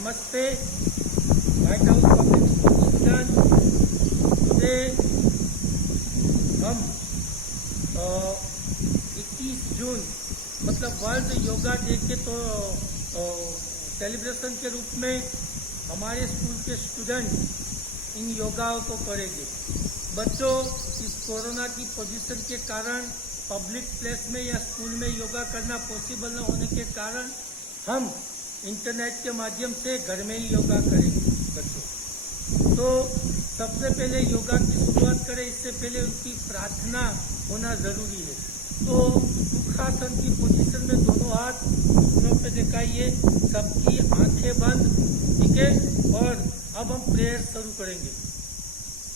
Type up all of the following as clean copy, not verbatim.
Namaste, White House Public School students. Today हम 21 जून मतलब world yoga day के सेलिब्रेशन के रूप में हमारे स्कूल के स्टूडेंट इन योगाओं को करेंगे। बच्चों, इस कोरोना की पोजीशन के कारण पब्लिक प्लेस में या स्कूल में योगा करना पॉसिबल न होने के कारण हम इंटरनेट के माध्यम से घर में ही योगा करेंगे बच्चों। तो सबसे पहले योगा की शुरुआत करें, इससे पहले उनकी प्रार्थना होना जरूरी है। तो सुखासन की पोजीशन में दोनों हाथ घुटनों पे दिखाइए, सबकी आंखें बंद, ठीक है। और अब हम प्रेयर शुरू करेंगे।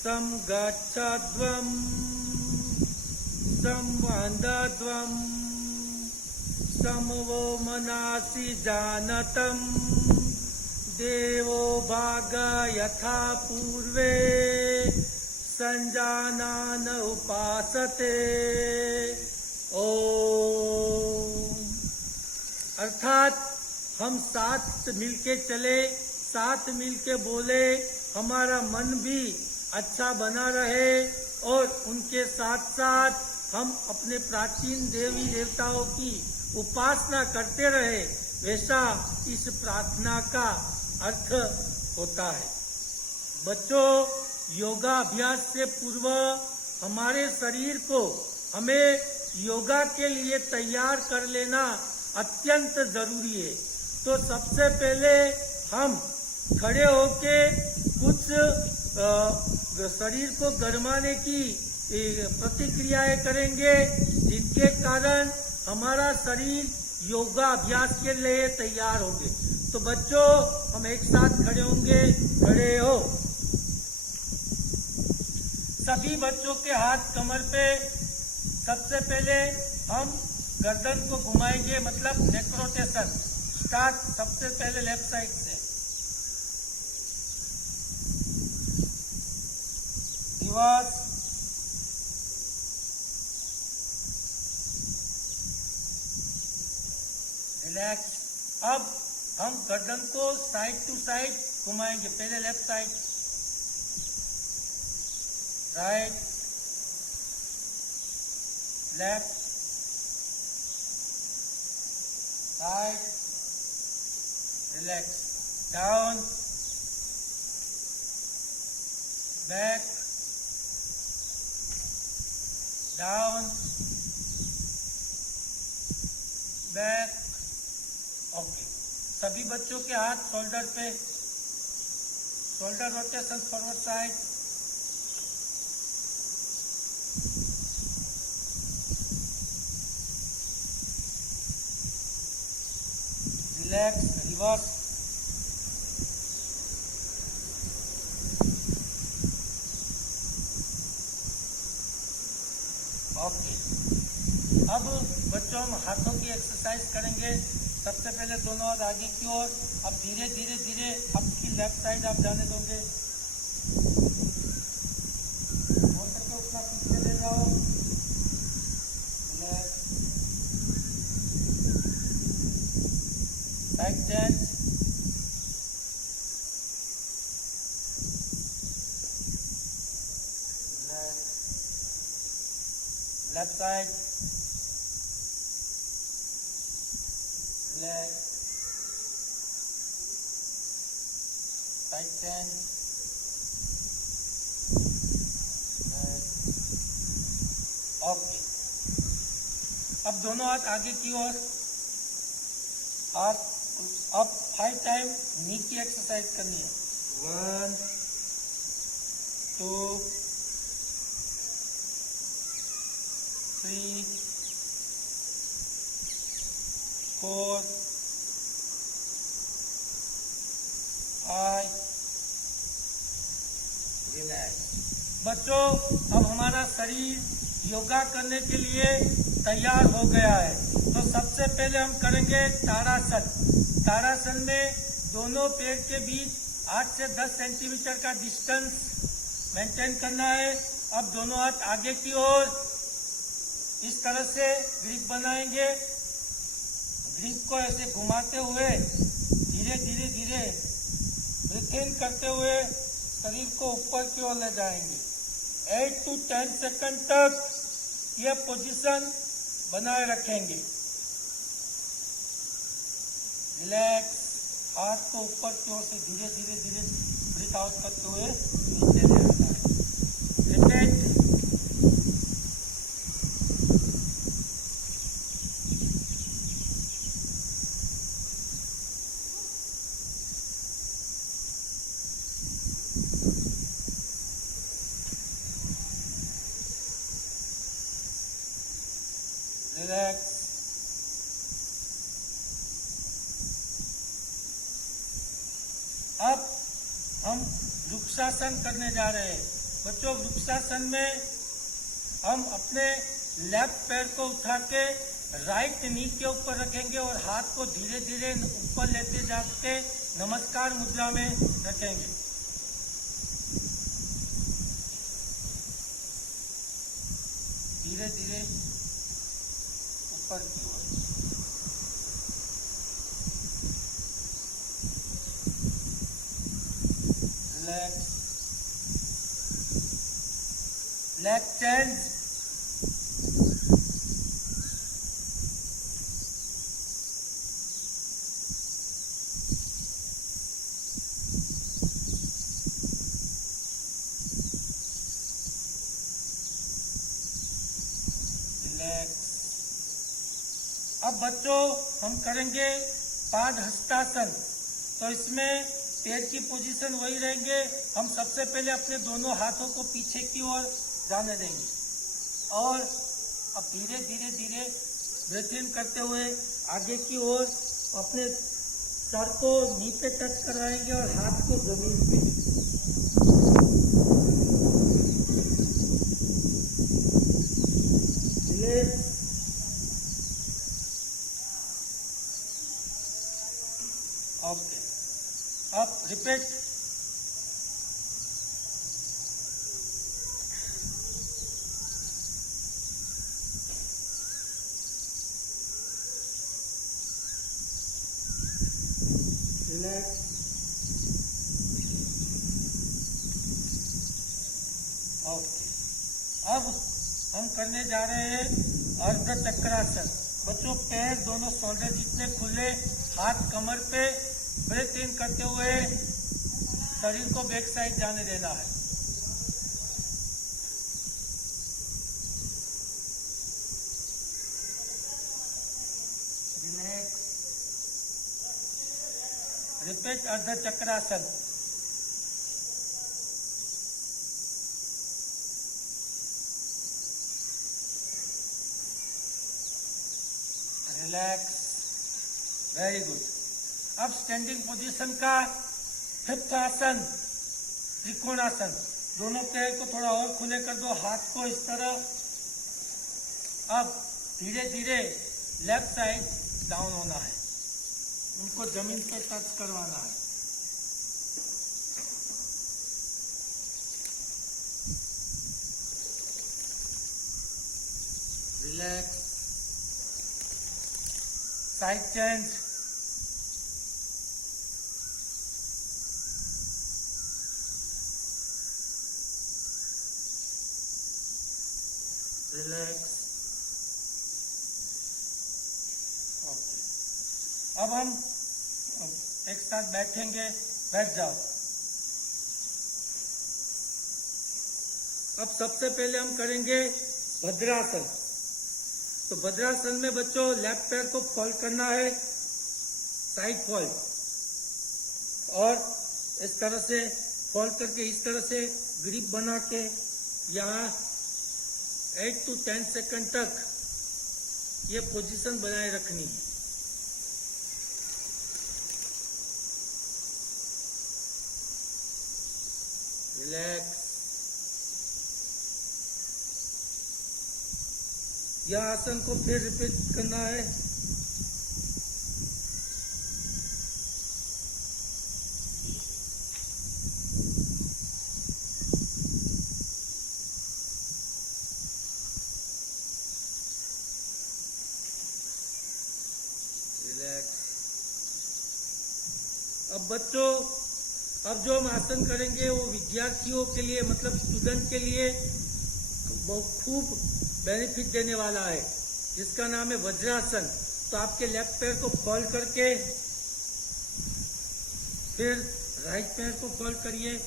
सम गच्छध्वम संबंधध्वम समवो मनासि जानतम देवो भाग यथा पूर्वे संजानान उपासते। ओम। अर्थात हम साथ मिलके चले, साथ मिलके बोले, हमारा मन भी अच्छा बना रहे और उनके साथ साथ हम अपने प्राचीन देवी देवताओं की उपासना करते रहे, वैसा इस प्रार्थना का अर्थ होता है। बच्चों, योगा अभ्यास से पूर्व हमारे शरीर को हमें योगा के लिए तैयार कर लेना अत्यंत जरूरी है। तो सबसे पहले हम खड़े होके कुछ शरीर को गरमाने की प्रतिक्रियाएं करेंगे, जिनके कारण हमारा शरीर योगा अभ्यास के लिए तैयार होंगे। तो बच्चों, हम एक साथ खड़े होंगे। खड़े हो। सभी बच्चों के हाथ कमर पे। सबसे पहले हम गर्दन को घुमाएंगे, मतलब नेक रोटेशन स्टार्ट। सबसे पहले लेफ्ट साइड से रिवर्स, रिलैक्स। अब हम गर्दन को साइड टू साइड घुमाएंगे। पहले left side, right, left, right, relax, down, back, down, back. Okay. सभी बच्चों के हाथ शोल्डर पे, shoulder rotation forward side, relax, reverse, okay. अब बच्चों, हम हाथों की एक्सरसाइज करेंगे। सबसे पहले दोनों हाथ आगे की ओर। अब धीरे धीरे धीरे आपकी लेफ्ट साइड आप जाने दोगे। हो सके उतना पीछे ले जाओ। Side change, left side, relax, side change, okay. अब दोनों हाथ आगे की ओर। हाथ अब 5 टाइम नी की एक्सरसाइज करनी है। 1 2 3 4 5। रिलैक्स। बच्चों, अब हमारा शरीर योगा करने के लिए तैयार हो गया है। तो सबसे पहले हम करेंगे ताड़ासन। ताड़ासन में दोनों पैर के बीच 8 से 10 सेंटीमीटर का डिस्टेंस मेंटेन करना है। अब दोनों हाथ आगे की ओर इस तरह से ग्रिप बनाएंगे। ग्रिप को ऐसे घुमाते हुए धीरे धीरे धीरे ब्रीथ इन करते हुए शरीर को ऊपर की ओर ले जाएंगे। 8 to 10 सेकंड तक ये पोजीशन बनाए रखेंगे। रिलैक्स, हाथ को ऊपर की ओर से धीरे धीरे धीरे ब्रीथ आउट करते हुए नीचे ले आना है। रिपीट। रिलैक्स। अब हम वृक्षासन करने जा रहे हैं। बच्चों, वृक्षासन में हम अपने लेफ्ट पैर को उठा के राइट नी के ऊपर रखेंगे और हाथ को धीरे धीरे ऊपर लेते जाते नमस्कार मुद्रा में रखेंगे। धीरे धीरे ऊपर की ओर। Leg change. रिलैक्स। अब बच्चों हम करेंगे पाद हस्तासन। तो इसमें पैर की पोजीशन वही रहेंगे। हम सबसे पहले अपने दोनों हाथों को पीछे की ओर जाने देंगे और अब धीरे धीरे धीरे ब्रेथ इन करते हुए आगे की ओर अपने सर को नी पे टच कराएंगे और हाथ को जमीन पे। ओके, अब रिपीट। रिलैक्स। ओके, अब हम करने जा रहे हैं अर्ध चक्रासन। बच्चों, पैर दोनों शोल्डर जितने खुले, हाथ कमर पे, ब्रेथ इन करते हुए शरीर को बैक साइड जाने देना है। रिलैक्स। रिपीट अर्ध चक्रासन। रिलैक्स। Very good. अब स्टैंडिंग पोजीशन का फिफ्थ आसन त्रिकोणासन। दोनों पैर को थोड़ा और खुले कर दो, हाथ को इस तरह। अब धीरे धीरे लेफ्ट साइड डाउन होना है, उनको जमीन पे टच करवाना है। Relax. Side change. Relax. Okay, अब हम एक साथ बैठेंगे। बैठ जाओ। अब सबसे पहले हम करेंगे भद्रासन। तो भद्रासन में बच्चों लेफ्ट पैर को फोल्ड करना है, साइड फोल्ड, और इस तरह से फोल्ड करके इस तरह से ग्रिप बना के यहाँ 8 to 10 सेकंड तक ये पोजीशन बनाए रखनी है। रिलैक्स। यह आसन को फिर रिपीट करना है। रिलैक्स। अब बच्चों अब जो हम आसन करेंगे वो विद्यार्थियों के लिए, मतलब स्टूडेंट के लिए खूब बेनिफिट देने वाला है, जिसका नाम है वज्रासन। तो आपके लेफ्ट पैर को फोल्ड करके फिर राइट पैर को फोल्ड करिए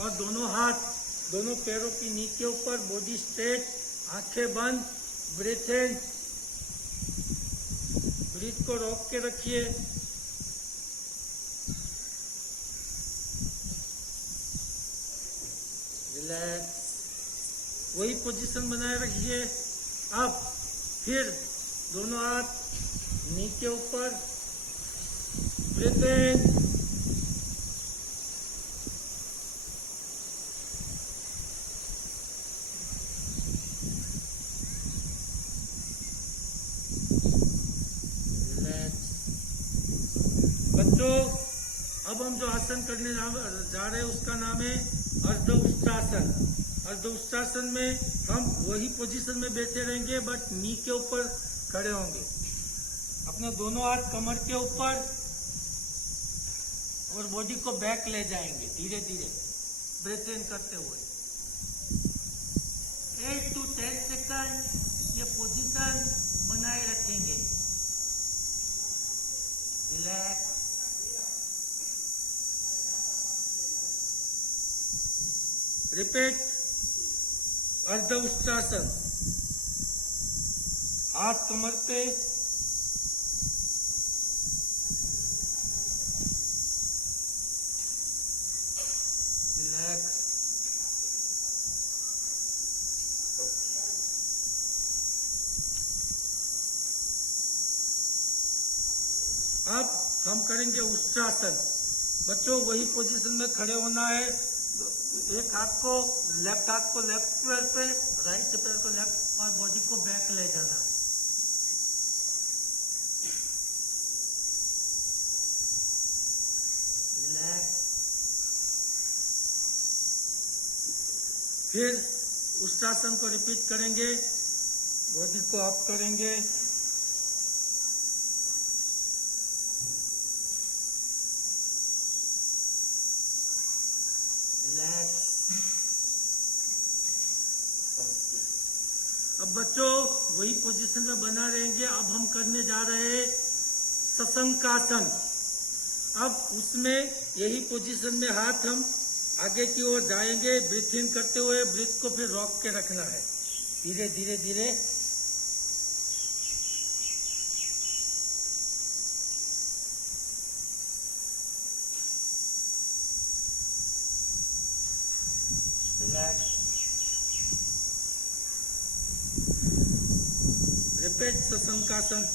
और दोनों हाथ दोनों पैरों की नी के ऊपर, बॉडी स्ट्रेट, आंखें बंद, ब्रीथ इन, ब्रीथ को रोक के रखिए। रिलैक्स, वही पोजीशन बनाए रखिए। अब फिर दोनों हाथ नी के ऊपर, ब्रीथ इन, बच्चों अब हम जो आसन करने जा रहे हैं उसका नाम है अर्ध उष्ट्रासन। अर्ध उष्ट्रासन में हम वही पोजीशन में बैठे रहेंगे, बट नी के ऊपर खड़े होंगे। अपने दोनों हाथ कमर के ऊपर और बॉडी को बैक ले जाएंगे धीरे धीरे, ब्रेथ इन करते हुए। 8 to 10 सेकंड ये पोजीशन बनाए रखेंगे। Relax, repeat. अर्ध उष्ट्रासन, हाथ कमर पे, रिलैक्स, अब हम करेंगे उष्ट्रासन। बच्चों वही पोजीशन में खड़े होना है। एक हाथ को, लेफ्ट हाथ को लेफ्ट पैर पे, राइट पैर को लेफ्ट, और बॉडी को बैक ले जाना है। रिलैक्स, फिर उष्ट्रासन को रिपीट करेंगे, बॉडी को अप करेंगे। अब बच्चों वही पोजीशन में बना रहेंगे। अब हम करने जा रहे हैं सशंकासन। अब उसमें यही पोजीशन में हाथ हम आगे की ओर जाएंगे, ब्रीथ इन करते हुए। ब्रीथ को फिर रोक के रखना है, धीरे धीरे धीरे। रिलैक्स, रिपीट सशंकासन।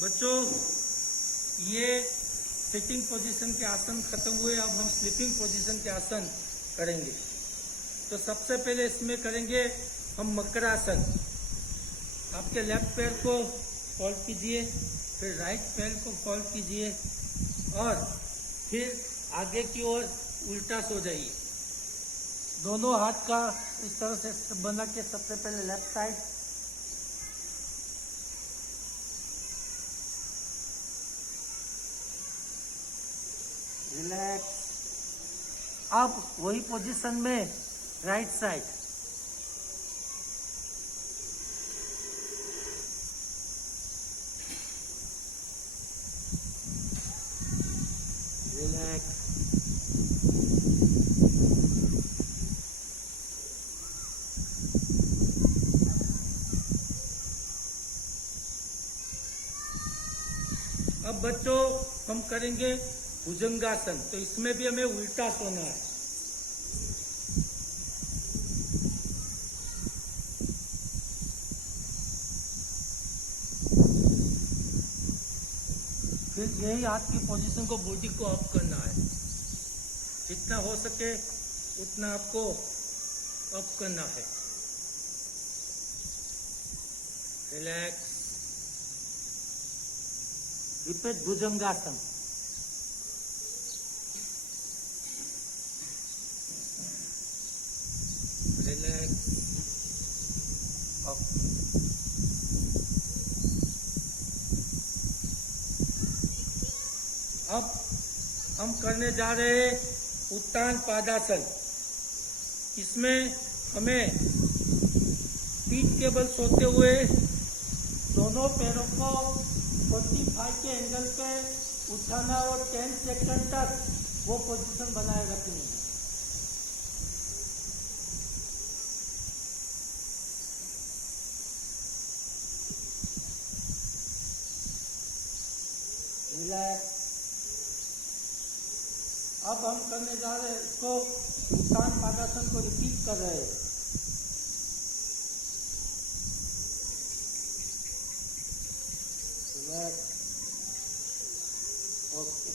बच्चों ये सिटिंग पोजीशन के आसन खत्म हुए। अब हम स्लीपिंग पोजीशन के आसन करेंगे। तो सबसे पहले इसमें करेंगे हम मकरासन। आपके लेफ्ट पैर को फोल्ड कीजिए, फिर राइट पैर को फोल्ड कीजिए और फिर आगे की ओर उल्टा सो जाइए। दोनों हाथ का इस तरह से बना के सबसे पहले लेफ्ट साइड, रिलैक्स। अब वही पोजीशन में राइट साइड, रिलैक्स। अब बच्चों हम करेंगे भुजंगासन। तो इसमें भी हमें उल्टा सोना है। फिर यही हाथ की पोजीशन को, बॉडी को अप करना है। जितना हो सके उतना आपको अप करना है। रिलैक्स, रिपीट भुजंगासन। अब हम करने जा रहे हैं उत्तान पादासन। इसमें हमें पीठ के बल सोते हुए दोनों पैरों को 45 के एंगल पे उठाना और 10 सेकंड तक वो पोजीशन बनाए रखनी है। रिलैक्स। अब हम करने जा रहे हैं इसको उत्तान पादासन को रिपीट कर रहे हैं। रिलैक्स। ओके।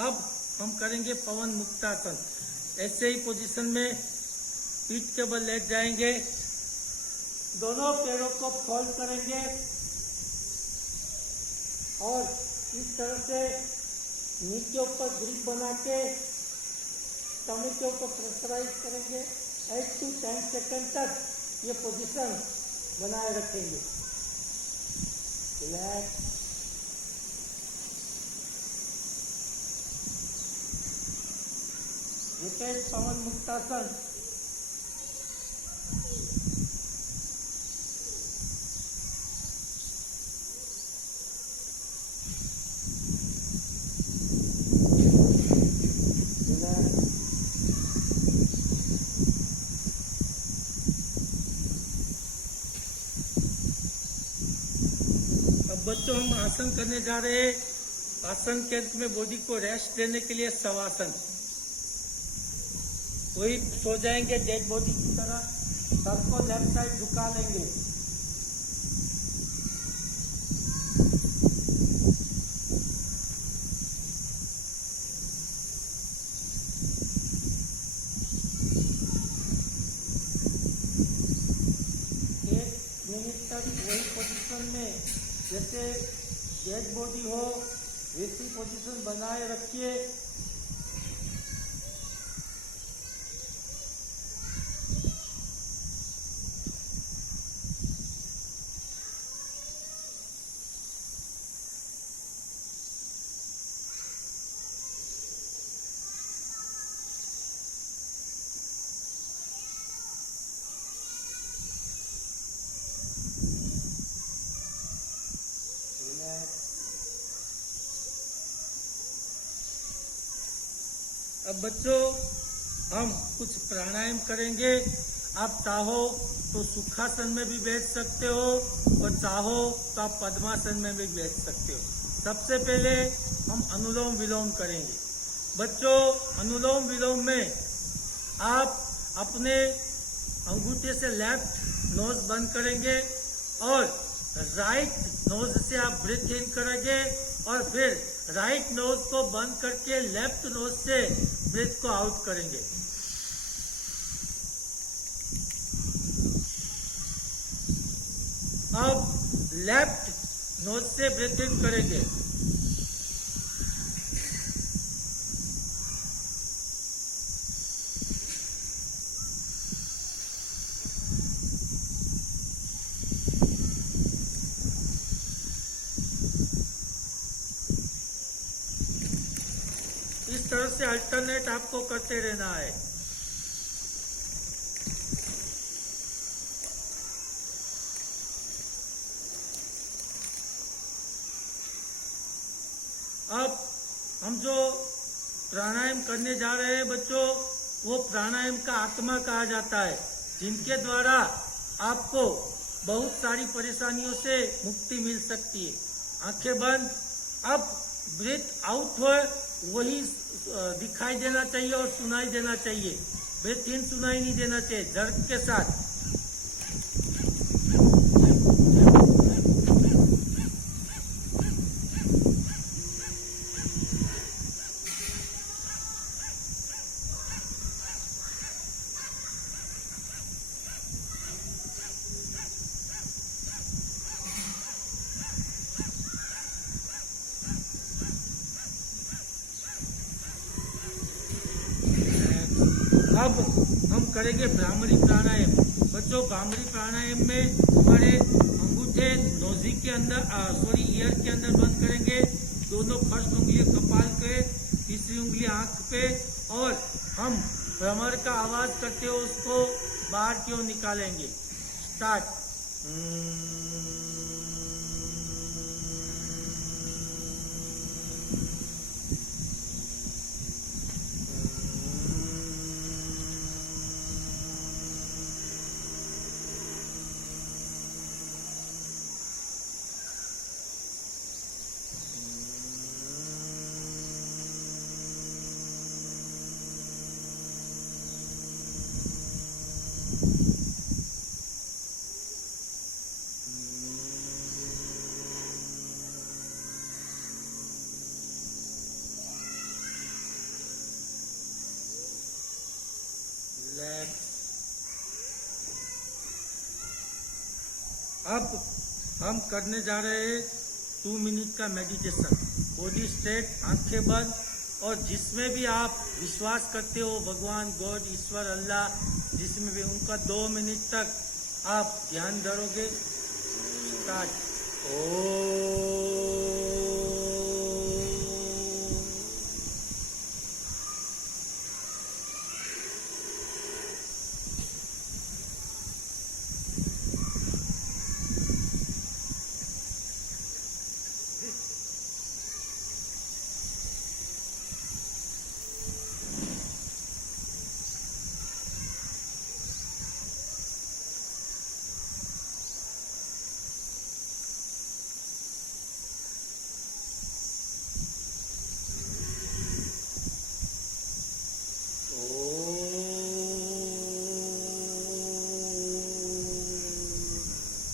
अब हम करेंगे पवन मुक्तासन। ऐसे ही पोजीशन में पीठ के बल लेट जाएंगे, दोनों पैरों को फोल्ड करेंगे और इस तरह से नीचे ऊपर ग्रिप बना के स्टमक के ऊपर प्रेशराइज करेंगे। 8 to 10 सेकंड तक ये पोजीशन बनाए रखेंगे। रिलैक्स। रिपीट पवन मुक्तासन। बच्चों हम आसन करने जा रहे हैं। आसन के अंत में बॉडी को रेस्ट देने के लिए शवासन। वही सो जाएंगे डेड बॉडी की तरह, सर को लेफ्ट साइड झुका लेंगे। वही पोजीशन में जैसे डेड बॉडी हो वैसी पोजीशन बनाए रखिए। अब बच्चों हम कुछ प्राणायाम करेंगे। आप चाहो तो सुखासन में भी बैठ सकते हो और चाहो तो आप पद्मासन में भी बैठ सकते हो। सबसे पहले हम अनुलोम विलोम करेंगे। बच्चों अनुलोम विलोम में आप अपने अंगूठे से लेफ्ट नोज बंद करेंगे और राइट नोज से आप ब्रीथ इन करेंगे और फिर राइट नोज को बंद करके लेफ्ट नोज से ब्रीथ को आउट करेंगे। अब लेफ्ट नोज से ब्रीथ इन करेंगे। इस तरह से अल्टरनेट आपको करते रहना है। अब हम जो प्राणायाम करने जा रहे हैं बच्चों, वो प्राणायाम का आत्मा कहा जाता है, जिनके द्वारा आपको बहुत सारी परेशानियों से मुक्ति मिल सकती है। आंखें बंद। अब ब्रीथ आउट हो वही दिखाई देना चाहिए और सुनाई देना चाहिए। ब्रीथ इन सुनाई नहीं देना चाहिए। झड़क के साथ अब हम करेंगे भ्रामरी प्राणायाम। बच्चों, भ्रामरी प्राणायाम में हमारे अंगूठे नोजी के अंदर ईयर के अंदर बंद करेंगे, दोनों फर्स्ट उंगली कपाल पे, तीसरी उंगली आंख पे, और हम भ्रमर का आवाज करते हुए उसको बाहर की ओर निकालेंगे। स्टार्ट। अब हम करने जा रहे हैं 2 मिनट का मेडिटेशन। बॉडी स्ट्रेट, आंखें बंद, और जिसमें भी आप विश्वास करते हो, भगवान, गॉड, ईश्वर, अल्लाह, जिसमें भी, उनका 2 मिनट तक आप ध्यान धरोगे। स्टार्ट।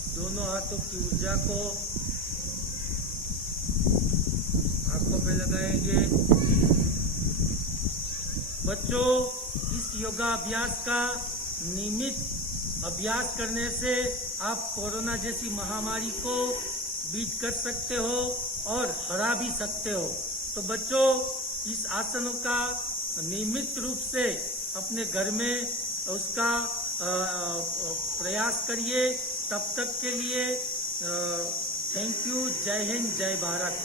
दोनों हाथों की ऊर्जा को आंखों पे लगाएंगे। बच्चों, इस योगा अभ्यास का नियमित अभ्यास करने से आप कोरोना जैसी महामारी को बीट कर सकते हो और हरा भी सकते हो। तो बच्चों, इस आसनों का नियमित रूप से अपने घर में उसका प्रयास करिए। तब तक के लिए थैंक यू। जय हिंद, जय भारत।